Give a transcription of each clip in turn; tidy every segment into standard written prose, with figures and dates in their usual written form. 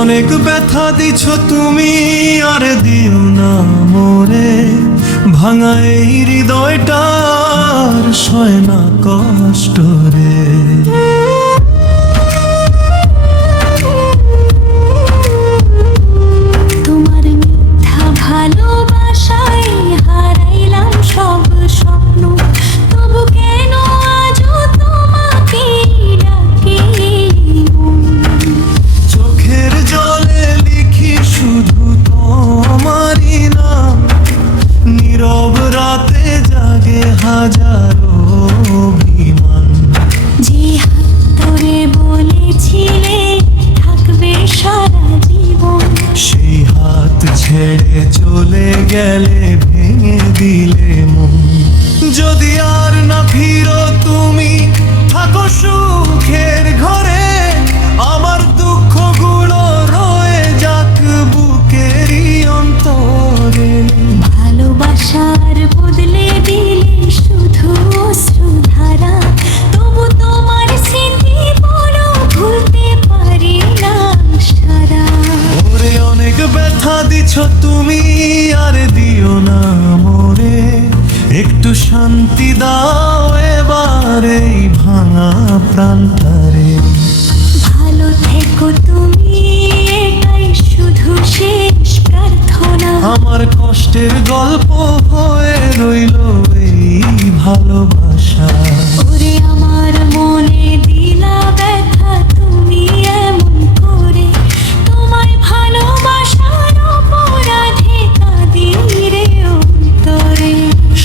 অনেক ব্যথা দিছ তুমি, আর দিও না মোরে। ভাঙা এই হৃদয়টার সয় না কষ্ট রে। তোমার মিথ্যা ভালোবাসায় হারাইলাম সব স্বপ্ন, তবু কেন আজও তোমাকে ডাকি মন। চোখের জলে লিখি শুধু তোমারই নাম, নীরব রাতে জাগে হাজারো অভিমান। যে হাত ধরে বলেছিলে থাকবে সারা জীবন, সেই হাত ছেড়ে চলে গেলে ভেঙে দিলে মন। যদি আর না ফিরো তুমি, থাকো সুখের ঘরে, আমার দুঃখগুলো রয়ে যাক বুকেরই অন্তরে। ভালোবাসার বদলে দিলে শুধু অশ্রুধারা, তবু তোমার স্মৃতি বড় ভুলতে পারি না সারা। ওরে অনেক ব্যথা দিছ তুমি, আর দিও না মোরে। একটু শান্তি দাও এবার এই ভাঙা প্রাণটারে। ভালো থেকো তুমি, এটাই শুধু শেষ প্রার্থনা। আমার কষ্টের গল্প হয়ে রইল এই ভালোবাসা। ওরে আমার মনে দিলা ব্যথা তুমি এমন করে, তোমায় ভালোবাসার অপরাধে কাঁদি রে অন্তরে।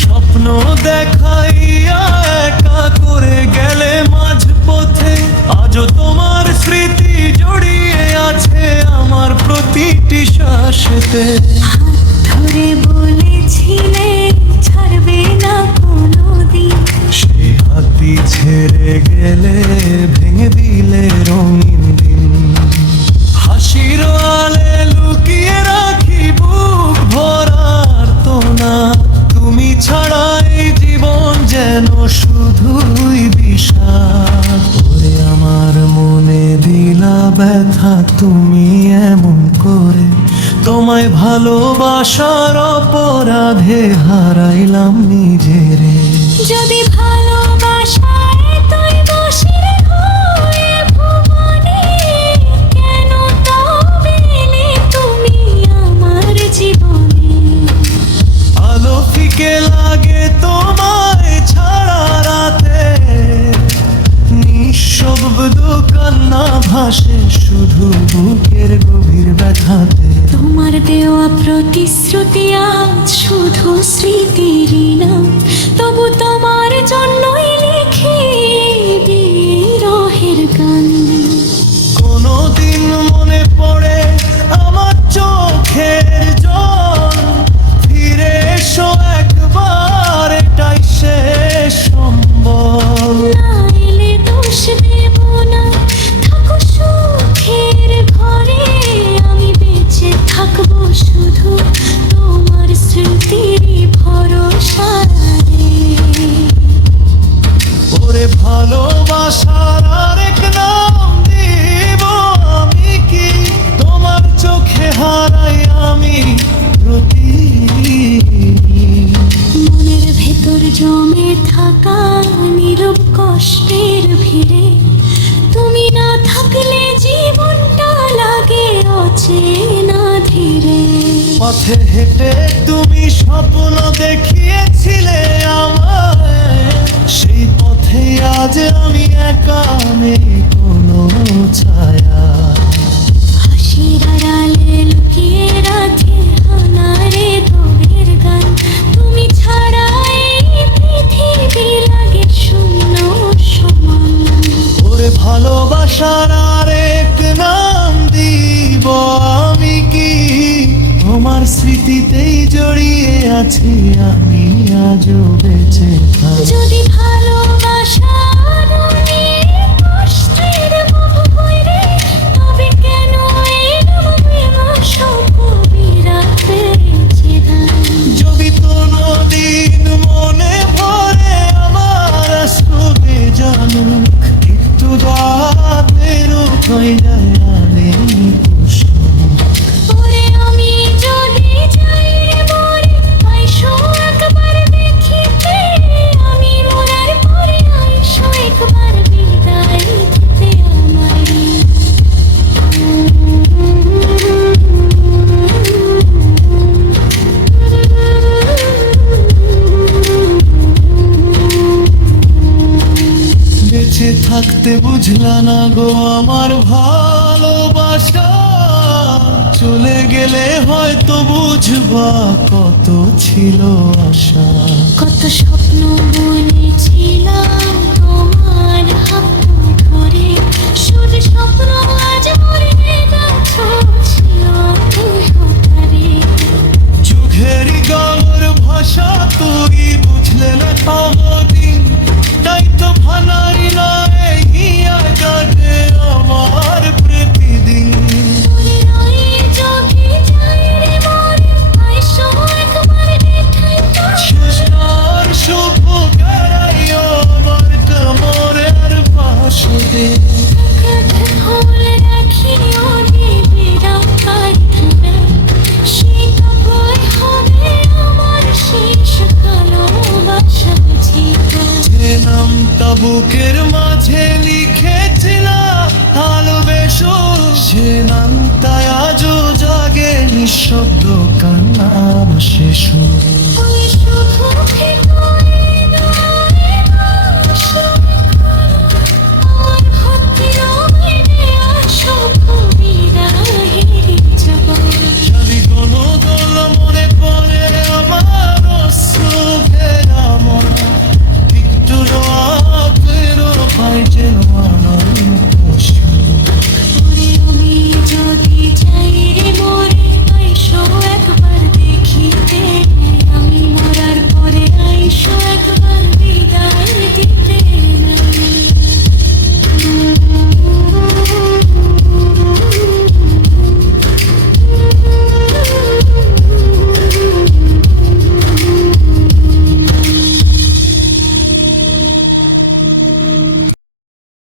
স্বপ্ন দেখাইয়া একা করে গেলে মাঝপথে, আজও তোমার স্মৃতি জড়িয়ে আছে আমার প্রতিটি শ্বাসেতে। হাত ধরে বলেছিলে ছাড়বে না কোনোদিন, সেই হাতি ছেড়ে গেলে ভেঙে দিলে রঙিন দিন। হাসির আলে লুকিয়ে রাখি বুক ভরার তো না, তুমি ছাড়াই জীবন যেন শুধুই বিষাদ। ওরে আমার মনে দিলা ব্যথা তুমি এমন করে, তোমায় ভালোবাসার অপরাধে হারাইলাম নিজেরে। যদি ভালোবাসায় তুই বসে হয়ে ভুবনে, কেন তবে এলে তুমি আমার জীবনে। আলো ফিকে লাগে তোমায় ছাড়া রাতে, নিঃশব্দ কান্না ভাসে শুধু বুকের গভীর ব্যথাতে। তোমার দেওয়া প্রতিশ্রুতি আজ শুধু স্মৃতিরই নাম, তবু তোমার জন্যই লিখি বিরহের গান। কোনদিন মনে পড়ে আমার চোখের জল, ফিরে এসো একবার এটাই শেষ সম্বল। না এলে দোষ দেব না, থাকো সুখের ঘরে, আমি বেঁচে থাকবো শুধু তোমার স্মৃতির ভরসায়। ওরে ভালোবাসার আরেক নাম দিব আমি কি, তোমার চোখে হারাই আমি প্রতিদিন। মনের ভেতর জমে থাকা নীরব কষ্টের ভিড়ে, তুমি না থাকলে জীবনটা লাগে অচেনা ধীরে। পথে হেঁটে তুমি স্বপ্ন দেখিয়েছিলে আমায়, সেই পথে আজ আমি একা নেই কোনো ছায়া। হাসির আড়ালে লুকিয়ে রাখে হানারে দোয়ের গান, তুমি ছাড়া এই পৃথিবী লাগে শূন্য সমান। ওরে ভালোবাসার আরেক নাম দিব আমি কি, তোমার স্মৃতিতেই জড়িয়ে আছি আমি আজও বেঁচে থাকি। যদি ভালোবাসার অনেক কষ্টের বুক ভরে, তবে কেন এরম বেবাসব কবিরা পেয়েছে গান। যদি কোনোদিন মনে পড়ে আমার আসবে জানুক, একটু রাতের হয়ে যায় আলে অজানা গো আমার ভালোবাসা, চলে গেলে হয়তো বুঝবা কত ছিল আশা। কত স্বপ্ন বুনেছিলাম তোমার হাত ধরে,